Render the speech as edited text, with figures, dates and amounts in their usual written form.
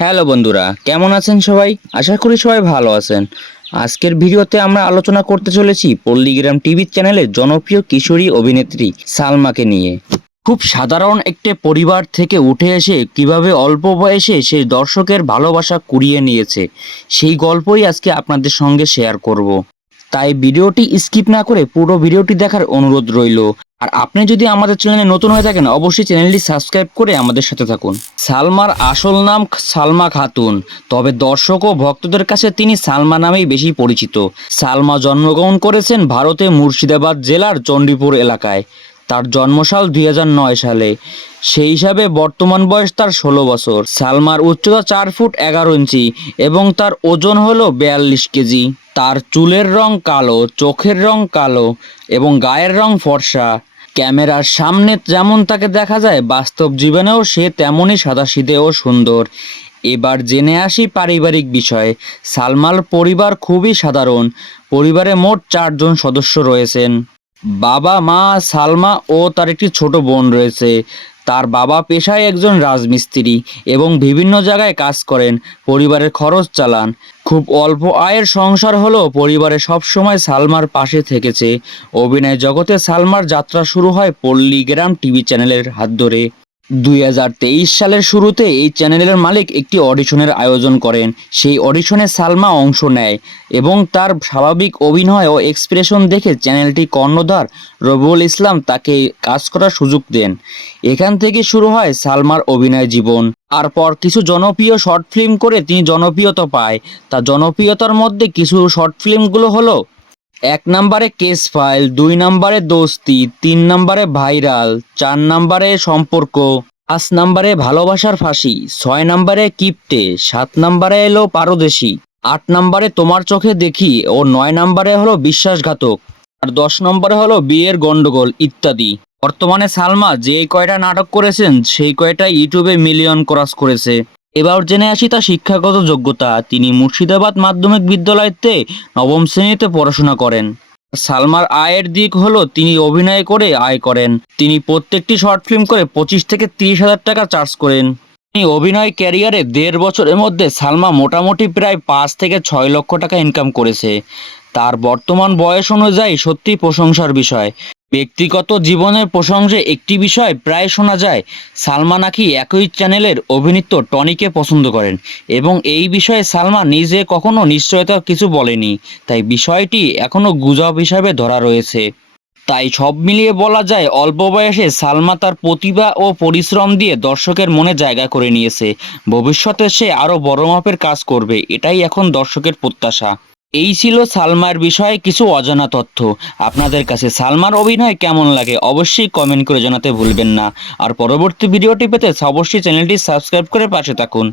Hello বন্ধুরা, কেমন আছেন সবাই? আশা করি সবাই ভালো আছেন। আজকের ভিডিওতে আমরা আলোচনা করতে চলেছি পল্লীগ্রাম টিভি চ্যানেলের জনপ্রিয় কিশোরী অভিনেত্রী সালমাকে নিয়ে। খুব সাধারণ একটি পরিবার থেকে উঠে এসে কিভাবে অল্প বয়সে সে দর্শকের ভালোবাসা কুড়িয়ে নিয়েছে, সেই গল্পই আজকে আপনাদের সঙ্গে শেয়ার করব। তাই ভিডিওটি স্কিপ না করে পুরো ভিডিওটি দেখার অনুরোধ রইল। আর আপনি যদি আমাদের চ্যানেলে নতুন হয়ে থাকেন, অবশ্যই চ্যানেলটি সাবস্ক্রাইব করে আমাদের সাথে থাকুন। সালমার আসল নাম সালমা খাতুন, তবে দর্শক ও ভক্তদের কাছে তিনি সালমা নামেই বেশি পরিচিত। সালমা জন্মগ্রহণ করেছেন ভারতের মুর্শিদাবাদ জেলার চণ্ডীপুর এলাকায়। তার জন্মসাল 2009 সালে। সেই হিসাবে বর্তমান বয়স তার 16 বছর। সালমার উচ্চতা 4 ফুট 11 ইঞ্চি এবং তার ওজন হলো 42 কেজি। তার চুলের রং কালো, চোখের রং কালো এবং গায়ের রং ফর্সা। ক্যামেরার সামনে যেমন তাকে দেখা যায়, বাস্তব জীবনেও সে তেমনই সাদাসিধে ও সুন্দর। এবার জেনে আসি পারিবারিক বিষয়। সালমার পরিবার খুবই সাধারণ। পরিবারে মোট 4 জন সদস্য রয়েছেন। বাবা, মা, সালমা ও তার একটি ছোট বোন রয়েছে। তার বাবা পেশায় একজন রাজমিস্ত্রি এবং বিভিন্ন জায়গায় কাজ করেন, পরিবারের খরচ চালান। খুব অল্প আয়ের সংসার হলেও পরিবারে সবসময় সালমার পাশে থেকেছে। অভিনয় জগতে সালমার যাত্রা শুরু হয় পল্লীগ্রাম টিভি চ্যানেলের হাত ধরে। 2023 সালের শুরুতে এই চ্যানেলের মালিক একটি অডিশনের আয়োজন করেন। সেই অডিশনে সালমা অংশ নেয় এবং তার স্বাভাবিক অভিনয় ও এক্সপ্রেশন দেখে চ্যানেলটি কর্ণধার রবিউল ইসলাম তাকে কাজ করার সুযোগ দেন। এখান থেকে শুরু হয় সালমার অভিনয় জীবন। তারপর কিছু জনপ্রিয় শর্ট ফিল্ম করে তিনি জনপ্রিয়তা পায়। তার জনপ্রিয়তার মধ্যে কিছু শর্ট ফিল্মগুলো হলো: 1 নম্বরে কেস ফাইল, 2 নম্বরে দোস্তি, 3 নম্বরে ভাইরাল, 4 নম্বরে সম্পর্ক, 5 নম্বরে ভালোবাসার ফাঁসি, 6 নম্বরে কিপ্টে, 7 নম্বরে এলো পারদেশি, 8 নম্বরে তোমার চোখে দেখি ও 9 নম্বরে হলো বিশ্বাসঘাতক, আর 10 নম্বরে হলো বিয়ের গন্ডগোল ইত্যাদি। বর্তমানে সালমা যে কয়টা নাটক করেছেন সেই কয়টা ইউটিউবে মিলিয়ন ক্রস করেছে। এবার জেনে আসি তার শিক্ষাগত যোগ্যতা। তিনি মুর্শিদাবাদ মাধ্যমিক বিদ্যালয়তে 9ম শ্রেণীতে পড়াশোনা করেন। সালমার আয়ের দিক হলো তিনি অভিনয় করে আয় করেন। তিনি প্রত্যেকটি শর্ট ফিল্ম করে 25 থেকে 30 হাজার টাকা চার্জ করেন। তিনি অভিনয় ক্যারিয়ারে 1.5 বছরের মধ্যে সালমা মোটামুটি প্রায় 5 থেকে 6 লক্ষ টাকা ইনকাম করেছে। তার বর্তমান বয়স অনুযায়ী সত্যি প্রশংসার বিষয়। ব্যক্তিগত জীবনের প্রসঙ্গে একটি বিষয় প্রায় শোনা যায়, সালমা নাকি একই চ্যানেলের অভিনেত্র টনিকে পছন্দ করেন এবং এই বিষয়ে সালমা নিজে কখনো নিশ্চয়তা কিছু বলেনি, তাই বিষয়টি এখনো গুজব হিসাবে ধরা রয়েছে। তাই সব মিলিয়ে বলা যায়, অল্প বয়সে সালমা তার প্রতিভা ও পরিশ্রম দিয়ে দর্শকের মনে জায়গা করে নিয়েছে। ভবিষ্যতে সে আরও বড় মাপের কাজ করবে, এটাই এখন দর্শকের প্রত্যাশা। এই ছিল সালমার বিষয়ে কিছু অজানা তথ্য। আপনাদের কাছে সালমার অভিনয় কেমন লাগে অবশ্যই কমেন্ট করে জানাতে ভুলবেন না। আর পরবর্তী ভিডিওটি পেতে অবশ্যই চ্যানেলটি সাবস্ক্রাইব করে পাশে থাকুন।